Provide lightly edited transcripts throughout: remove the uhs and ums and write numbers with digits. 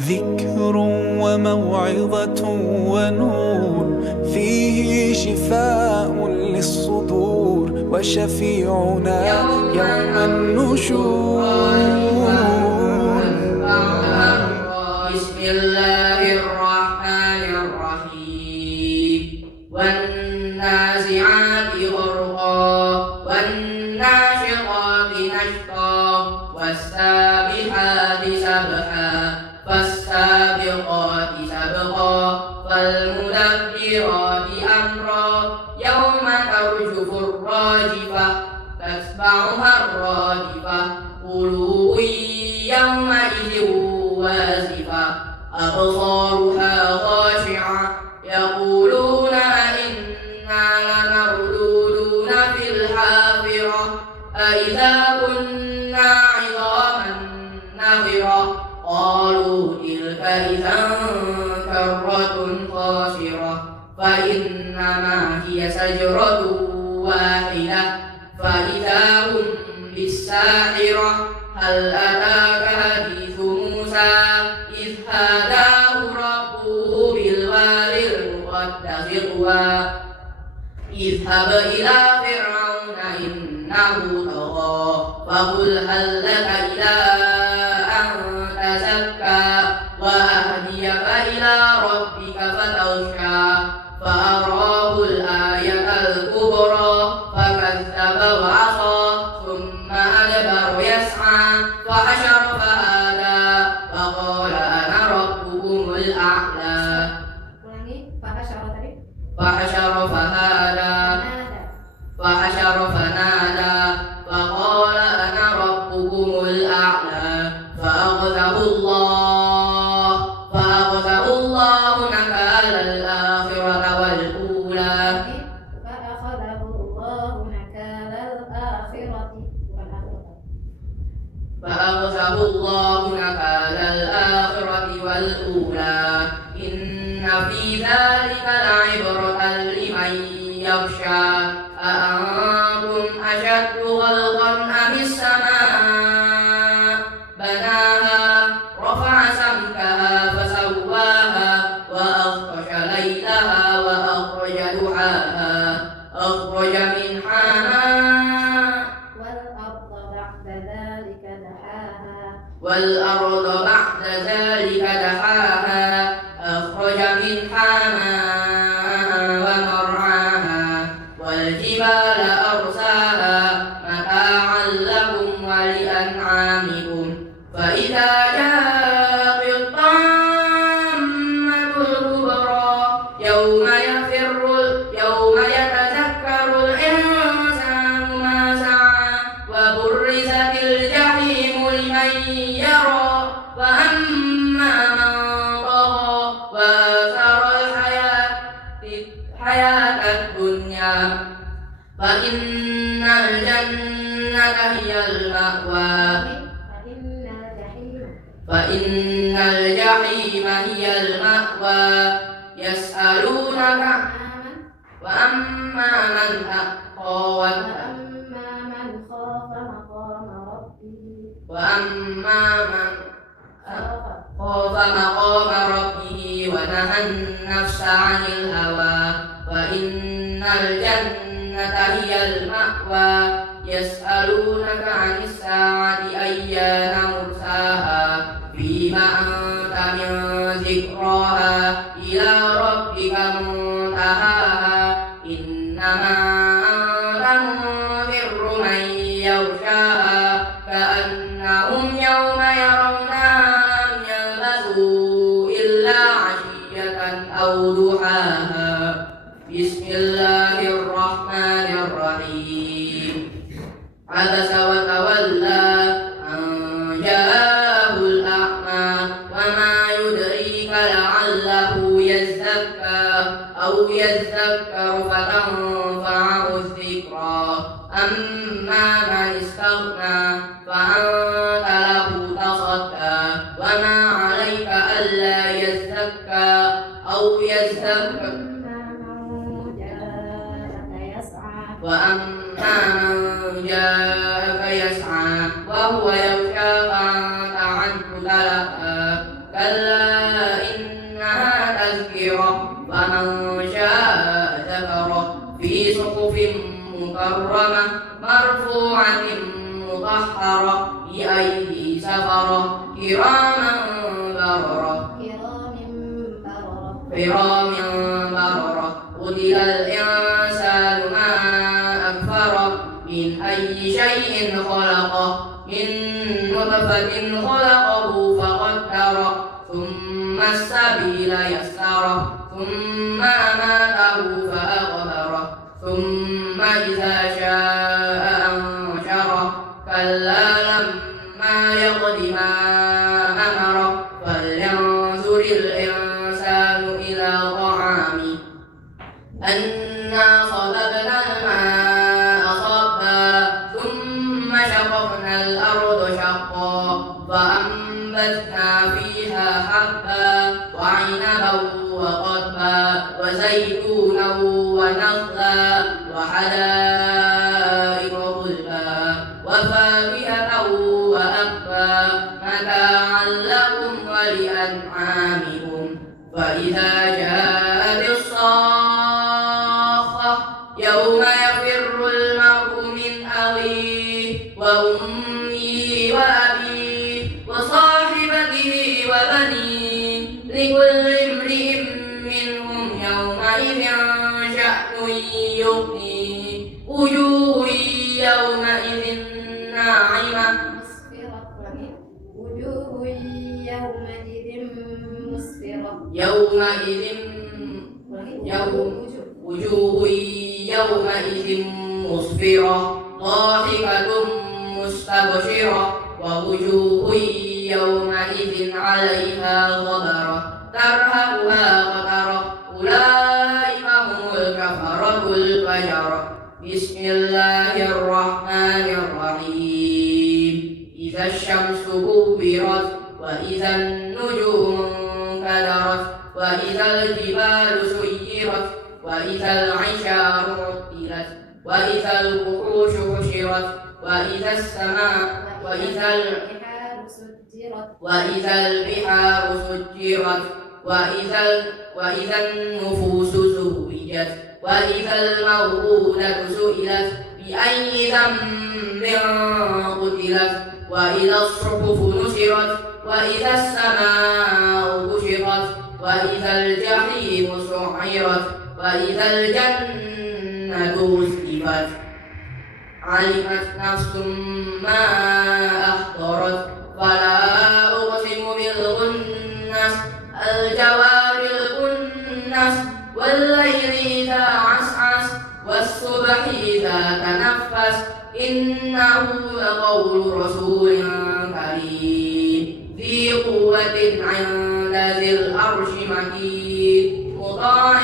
ذكر وموعظة ونور، فيه شفاء للصدور وشفيعنا يوم النشور. بسم الله الرحمن الرحيم. والنازعات غرقا والناشطات نشطا والسابحات سبحا فالسابقات سبقا فالمدبرات أمرا يوم ترجف الراجفة تتبعها الرادفة قلوب يومئذ واجفة أبصارها خاشعة يقولون أئنا لمردودون في الحافرة أئذا كنا عظاما نخرة قالوا تلك إذا كرة خاسرة فإنما هي شجرة واحدة فإذا هم بالساحرة هل أتاك حديث موسى إذ هداه ربه بالوادي المقدس طوى اذهب إلى فرعون إنه طغى فقل هل لك إلى أن تزكى وأهديك إلى ربك فتغشى فأراه الآية الكبرى فكذب وعصى ثم أدبر يسعى فحشر فهدى فقال أنا ربكم الأعلى فحشر فنادى فقال أنا ربكم الأعلى فأخذه الله نكال الآخرة والأولى إن في ذلك لعبرة لمن يخشى أأنتم أشد خلقا أم السماء بناها رفع سمكها فسواها وأغطش ليلها وأخرج ضحاها أخرج منها والأرض بعد ذلك دحاها أخرج منها ماءها ومرعاها والجبال أرساها متاعا لكم ولأنعامكم فإذا جاءت الطامة الكبرى يوم يتذكر الإنسان ما سعى وبرزت الجحيم لمن يرى فأما من طغى وآثر الحياة الدنيا فإن الجنة هي المأوى فإن الجحيم هي المأوى يسألونك وأما من خاف مقام ربه ونهى النفس عن الهوى فإن الجنة هي المأوى يسألونك عن الساعة أيان مرساها فيما أنت من ذكراها إلى ربك منتهاها إنما أنت منذر من يغشاها كأنهم يوم يرونها لم يلبثوا إلا عشية أو ضحاها بسم الله الرحمن الرحيم عبس وتولى أن جاءه الأعمى وما يدريك لعله يذكر فتنفعه الذكرى أما من استغنى فأنت له تصدى وما عليك ألا يزكى أو يزكى وأما من جاءك بأيدي سفرة كراما بررة قتل الإنسان ما أكفره من أي شيء خلقه من نطفة خلقه فقدره ثم السبيل يسره ثم أماته فأقبره ثم إذا شاء أنشره كلا لما يقض ما أمره فلينظر الإنسان إلى طعامه أنا صببنا الماء صبا ثم شققنا الأرض شقا فأنبتنا فيها حبا وعنبا وقضبا وزيتونا ونخلا وحدائق غلبا وفاكهة وأبا متاعا لكم ولأنعامكم فإذا جاءت الصاخة يوم يفر المرء من أخيه وأمه وأبيه وصاحبته وبنيه لكل امرئ منهم يومئذ شأن يغنيه وجوه يومئذ ناعمة وجوه يومئذ مسفرة ضاحكة مستبشرة ووجوه يومئذ عليها غبرة ترهقها قترة أولئك هم الكفرة الفجرة بسم الله الرحمن الرحيم إذا الشمس كورت وإذا النجوم انكدرت وإذا الجبال سيرت وإذا العشار عطلت وإذا الوحوش حشرت وإذا السماء وإذا البحار سجرت وإذا النفوس زوجت وإذا الموءودة سئلت بأي ذنب قتلت وإذا الصحف نشرت وإذا السماء كشطت وإذا الجحيم سعرت وإذا الجنة أزلفت علمت نفس ما أحضرت فلا أقسم بالخنس الجوار الكنس والليل إذا عسعس والصبح إذا تنفس إنه لقول رسول كريم ذي قوة عند ذي العرش مكين مطاع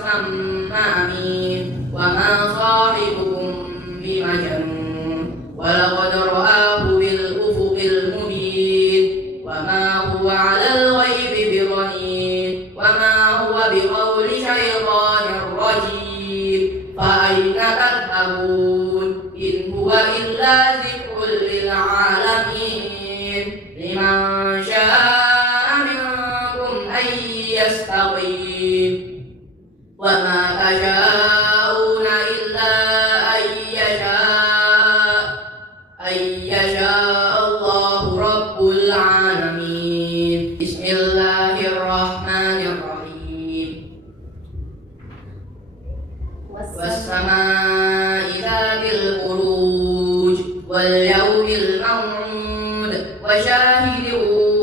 ثم أمين وما صاحبكم بمجنون ولقد رآه بالأفق المبين وما هو على الغيب بضنين وما هو بقول شيطان رجيم فأين تذهبون إن هو إلا ذكر للعالمين لمن شاء منكم أن يستقيم وما تشاءون إلا أن يشاء الله رب العالمين بسم الله الرحمن الرحيم والسماء ذات البروج واليوم الموعود وشاهد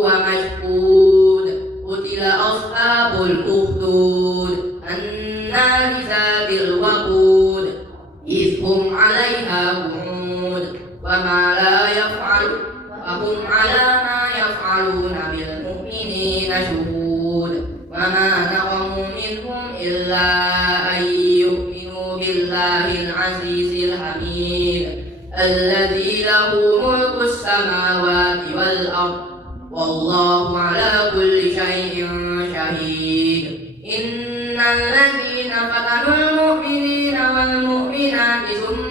ومشهود قتل أصحاب الأخدود النار ذات الوقود إذ هم عليها قعود وهم على ما يفعلون بالمؤمنين شهود وما نقموا منهم إلا أن يؤمنوا بالله العزيز الحميد الذي له ملك السماوات والأرض والله على كل شيء شهيد إن الذين فتنوا المؤمنين والمؤمنات ثم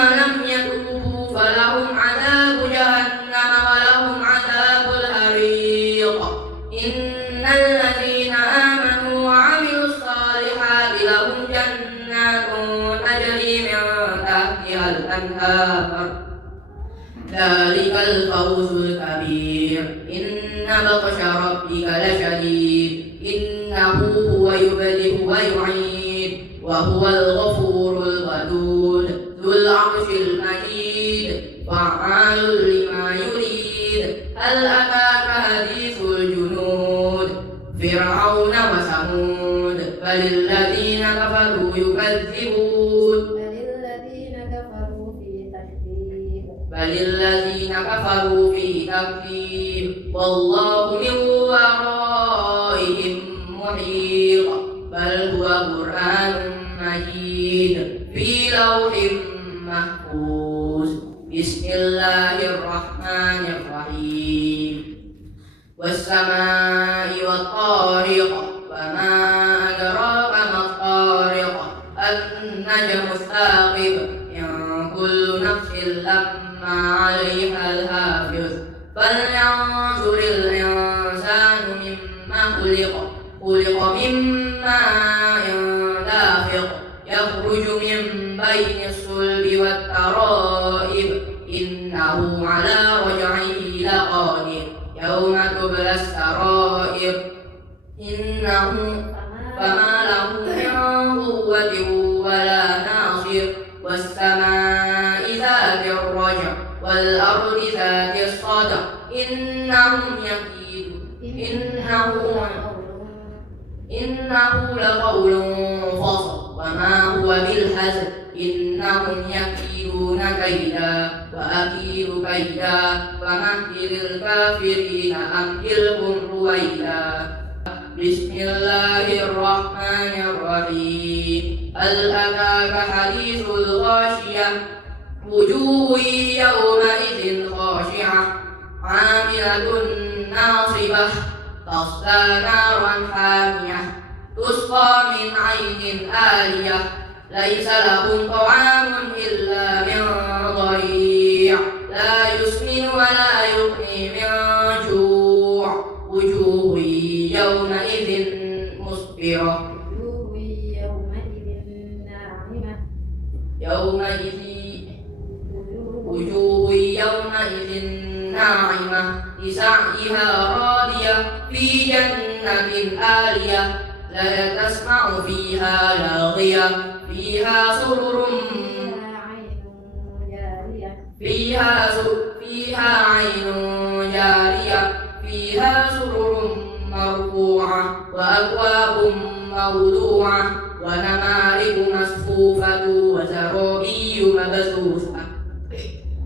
لم يتوبوا فلهم عذاب جهنم ولهم عذاب الحريق إن الذين آمنوا وعملوا الصالحات لهم جنات تجري من تحتها الأنهار ذلك الفوز الكبير إن بطش ربك لشديد إنه هو يبدئ ويعيد وهو الغفور الودود ذو العرش المجيد فعال لما يريد هل أتاك حديث الجنود فرعون وثمود بل الذين كفروا يكذبون بل الذين كفروا في تكذيب والله من ورائهم محيط بل هو قرآن مجيد في لوح محفوظ بسم الله الرحمن الرحيم والسماء والطارق وما أدراك ما الطارق النجم الثاقب إن كل نفس لما عليها الحافظ فلينظر الإنسان مما خلق من ماء دافق يخرج من بين الصلب والترائب إنه على رجعه لقادر يوم تبلى السرائر إنه فما له من قوة ولا ناصر والسماء ذات الرجع والأرض ذات الصدع إنهم يكيدون إنه لقول فصل وما هو بالهزل إنهم يكيدون كيدا وأكيد كيدا فمهل الكافرين أمهلهم رويدا بسم الله الرحمن الرحيم هل أتاك حديث الغاشية وجوه يومئذ خاشعة عاملة ناصبة تصلى نارا حامية تسقى من عين آلية ليس لهم طعام إلا من ضريع لا يسمن ولا يغني من جوع وجوه يومئذ مسفرة وجوه يومئذ ناعمة لسعيها راضية في جنة عالية لا تسمع فيها لاغية فيها سرر فيها عين جارية فيها سرر مرفوعة وأكواب موضوعة ونمارق مصفوفة وزرابي مبثوثة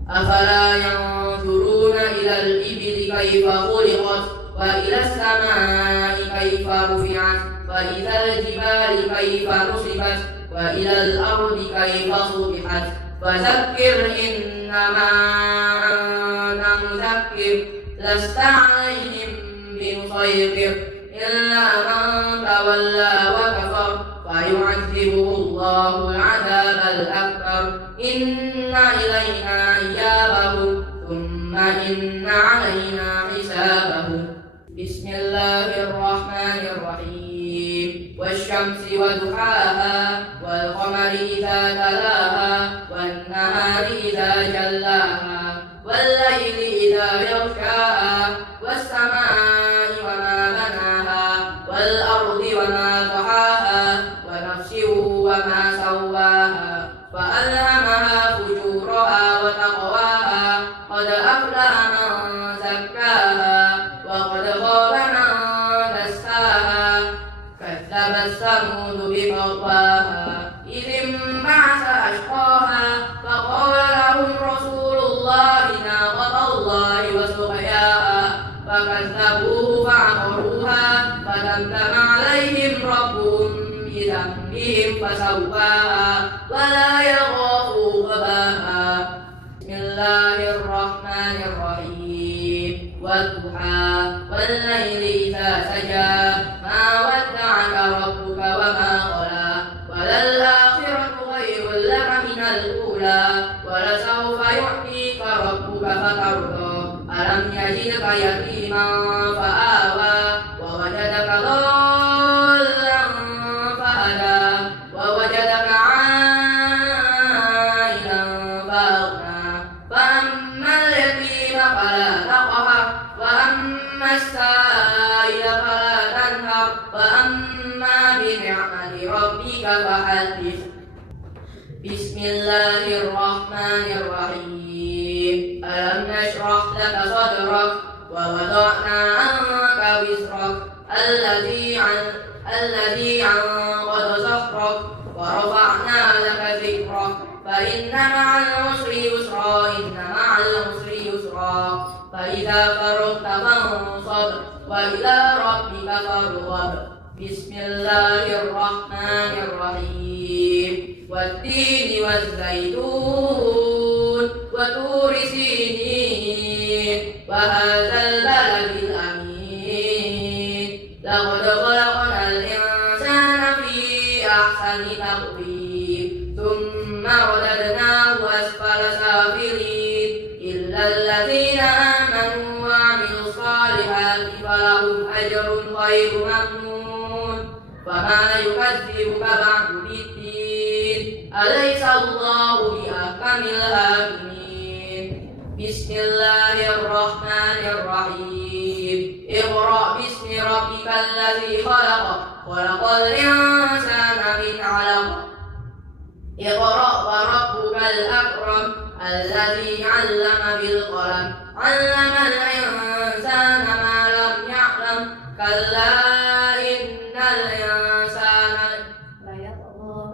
أفلا ينظرون إلى الإبل كيف خلقت وإلى السماء كيف رفعت وإلى الجبال كيف نصبت وإلى الأرض كيف سطحت فذكر إنما أنت مذكر لست عليهم بمسيطر إلا من تولى وكفر فيعذبه الله العذاب الأكبر إن إلينا إيابهم ثم إن علينا حسابهم بسم الله الرحمن الرحيم والشمس وضحاها والقمر إذا تلاها والنهار إذا جلاها والليل إذا يغشاها والسماء وما بناها والأرض وما طحاها ونفس وما سواها فألهمها فجورها وتقواها قد أفلح من زكاها وقد خاب من دساها كذبت ثمود بطغواها إذ انبعث أشقاها فقال لهم رسول الله ناقة الله وسقياها فكذبوه فعقروها فدمدم عليهم ربهم بذنبهم فسواها ولا يخاف عقباها بسم الله الرحمن الرحيم والضحى والليل إذا سجى ما ودعك ربك وما قلى وللآخرة خير لك من الأولى ولسوف يعطيك ربك فترضى ألم يجدك يتيما فآوى ووجدك ضالا فهدى ووجدك عائلا فأغنى فأما الله الرحمن الرحيم ألم نشرح لك صدرك ووضعنا عنك وزرك الذي عنقض ظهرك ورفعنا لك ذكرك فإن مع العسر يسرا إن مع العسر يسرا فإذا فرغت فانصب وإلى ربك فارغب بسم الله الرحمن الرحيم والتين والزيتون وطور سينين وهذا البلد الأمين لقد خلقنا الإنسان في أحسن تقويم ثم رددناه أسفل سافلين إلا الذين آمنوا وعملوا الصالحات فلهم أجر غير ممنون فما يكذبك بعد بالدين أليس الله بأحكم الحاكمين بسم الله الرحمن الرحيم اقرأ باسم ربك الذي خلق خلق الإنسان من علق اقرأ وربك الأكرم الذي علم بالقلم علم الإنسان ما لم يعلم كلا إن الإنسان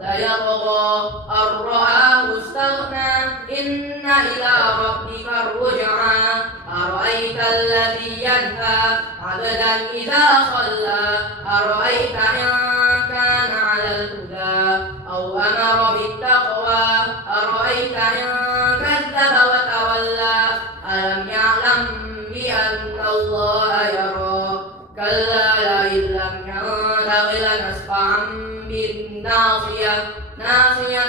ليطغى أن رآه استغنى إن إلى ربك الرجعى أرأيت الذي ينهى عبدا إذا صلى أرأيت إن كان على الهدى أو أمر بالتقوى أرأيت إن كذب وتولى ألم يعلم بأن الله يرى كلا لئن لم ينته لنسفعا بالناصية ناصية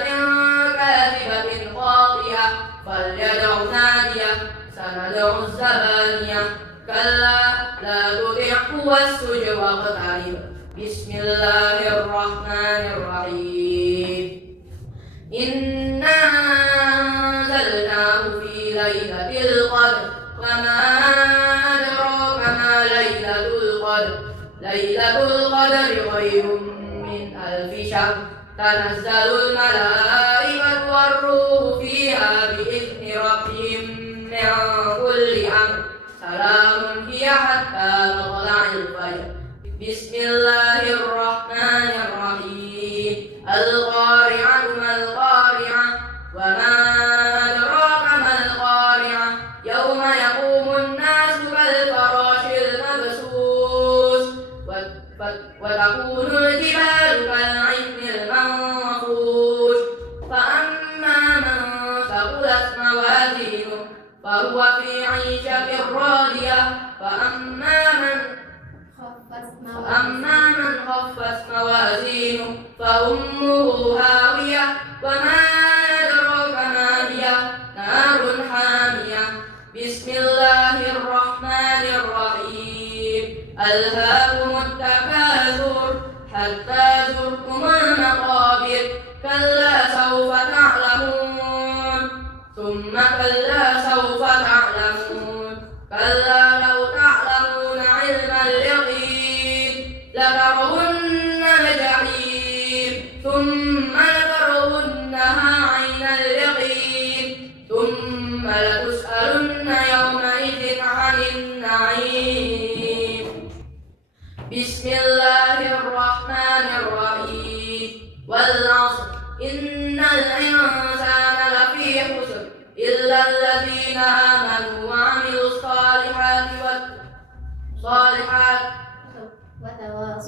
كاذبة خاطئة فليدع نادية سندع الزبانية كلا لا تطعه واسجد واقترب بسم الله الرحمن الرحيم إنا أنزلناه في ليلة القدر وما أدراك ما ليلة القدر ليلة القدر خير من ألف شهر تنزل الملائكة والروح فيها بإذن ربهم من كل أمر سلام هي حتى مطلع الفجر بسم الله الرحمن الرحيم القارعة ما القارعة وما أدراك ما القارعة يوم يقوم الناس كالفراش المبثوث وتكون الجبال كالعهن المنفوش فأما من ثقلت موازينه فهو في عيشة راضية وأما من خفت موازينه فأمه هاوية وما أدراك ما هي نار حامية بسم الله الرحمن الرحيم ألهاكم التكاثر حتى زرتم المقابر كلا سوف تعلمون ثم كلا سوف تعلمون كلا لو تعلمون علم اليقين لترون الجحيم ثم لترونها عين اليقين ثم لتسألن يومئذ عن النعيم بسم الله الرحمن الرحيم والعصر إن الإنسان لفي خسر إلا الذين آمنوا وعملوا الصالحات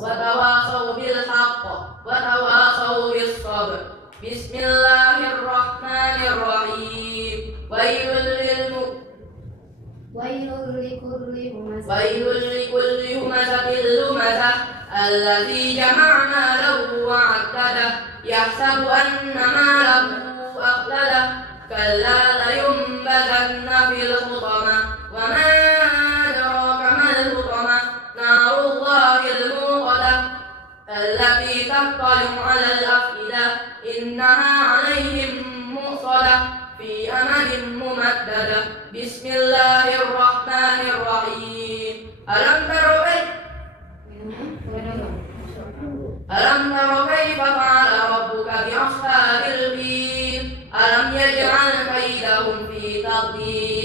وتواصوا بالحق وتواصوا بالصبر بسم الله الرحمن الرحيم ويل لكل همزة لمزة الذي جمع ماله وعدده يحسب أن ماله أخلده كلا لينبذن في الحطمة وما أدراك ما الحطمة نار الله الموقدة التي تطلع على الأفئدة إنها عليهم مؤصدة في أمد ممددة بسم الله الرحمن الرحيم ألم تر كيف فعل ربك بأصحاب الفيل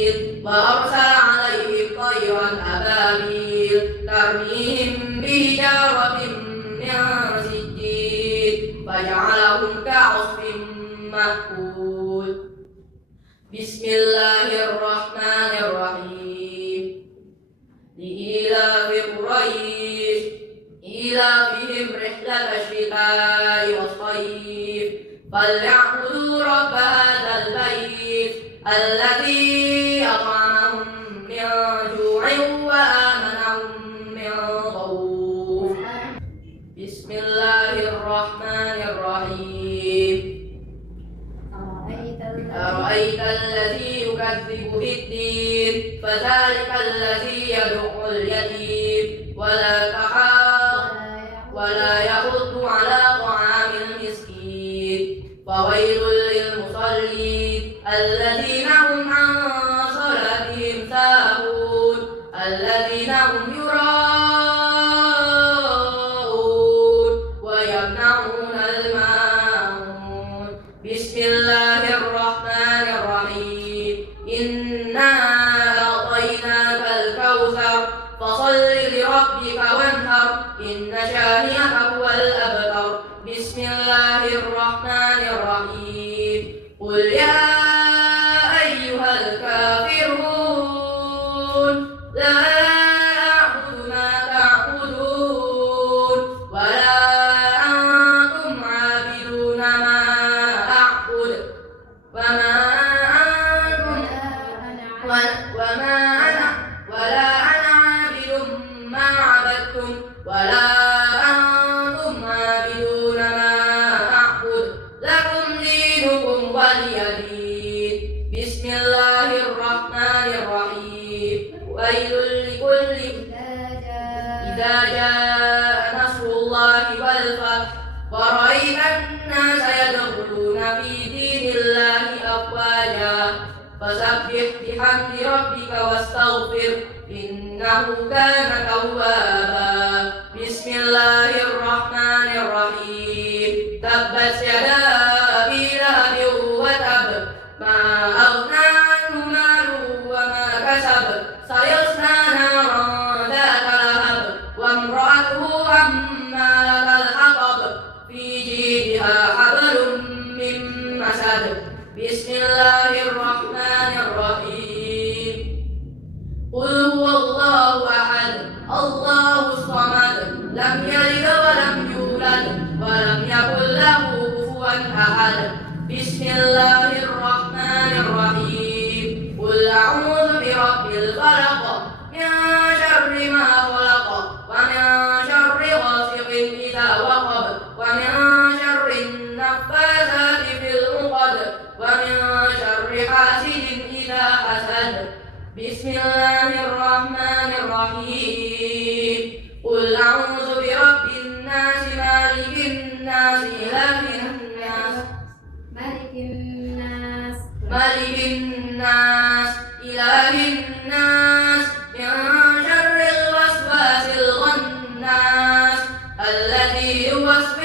الخبيث وأرسل عليهم طيرا أبابيل ترميهم بحجارة من سجيل فجعلهم كعصف مأكول. بسم الله الرحمن الرحيم. لإيلاف قريش إيلافهم رحلة الشتاء والصيف فليعبدوا رب هذا البيت الذي أطعمهم من جوع وآمنهم من خوف. بسم الله الرحمن الرحيم. أرأيت الذي يكذب بالدين فذلك الذي يدعو اليتيم ولا يحض على طعام المسكين فويل للمصلين الذين هم عن صلاتهم ساهون الذين هم يراءون ويمنعون الماعون. بسم الله الرحمن الرحيم. إنا أعطيناك الكوثر فصل لربك وانهر إن شانئك هو الأبتر. بسم الله الرحمن الرحيم. قل يا أيها الكافرون لا أعبد ما تعبدون ولا أنتم عابدون ما أعبد ولا أنا عابد ما عبدتم ولا أنتم عابدون ما أعبد لكم دينكم ولي دين. بسم الله الرحمن الرحيم. ويل لكل إذا جاء نصر الله والفتح ورأيت الناس يدخلون في دين الله أفواجا فسبح بحمد ربك واستغفر إنه كان توابا. بسم الله الرحمن الرحيم. تبت يدا أبي لهب وتب ما أغنى عنه ماله وما كسب سيصلى نارا ذات لهب وامرأته حمالة الحطب في جيدها حبل من مسد. بسم الله الرحمن الرحيم. قل هو الله أحد الله الصمد لم يلد ولم يولد ولم يكن له كفوا أحد. بسم الله الرحمن الرحيم. قل أعوذ برب الفلق من شر ما خلق ومن شر غاسق إذا وقب ومن شر النفاثات في العقد ومن شر حاسد إذا حسد. بسم الله الرحمن الرحيم. قل أعوذ برب الناس مالك الناس إله الناس ملك الناس إله الناس من شر الوسواس الخناس الذي يوسوس